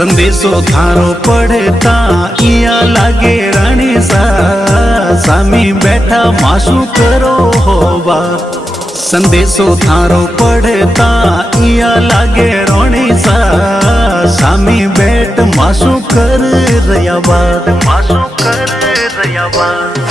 संदेशो थारो पड़ता इया लागे रानी सा सामी बैठा मासू करो होवा। संदेशो थारो पड़ता इया लागे रोणी सा सामी बैठ मासू कर रया बात, मासू कर रया बात।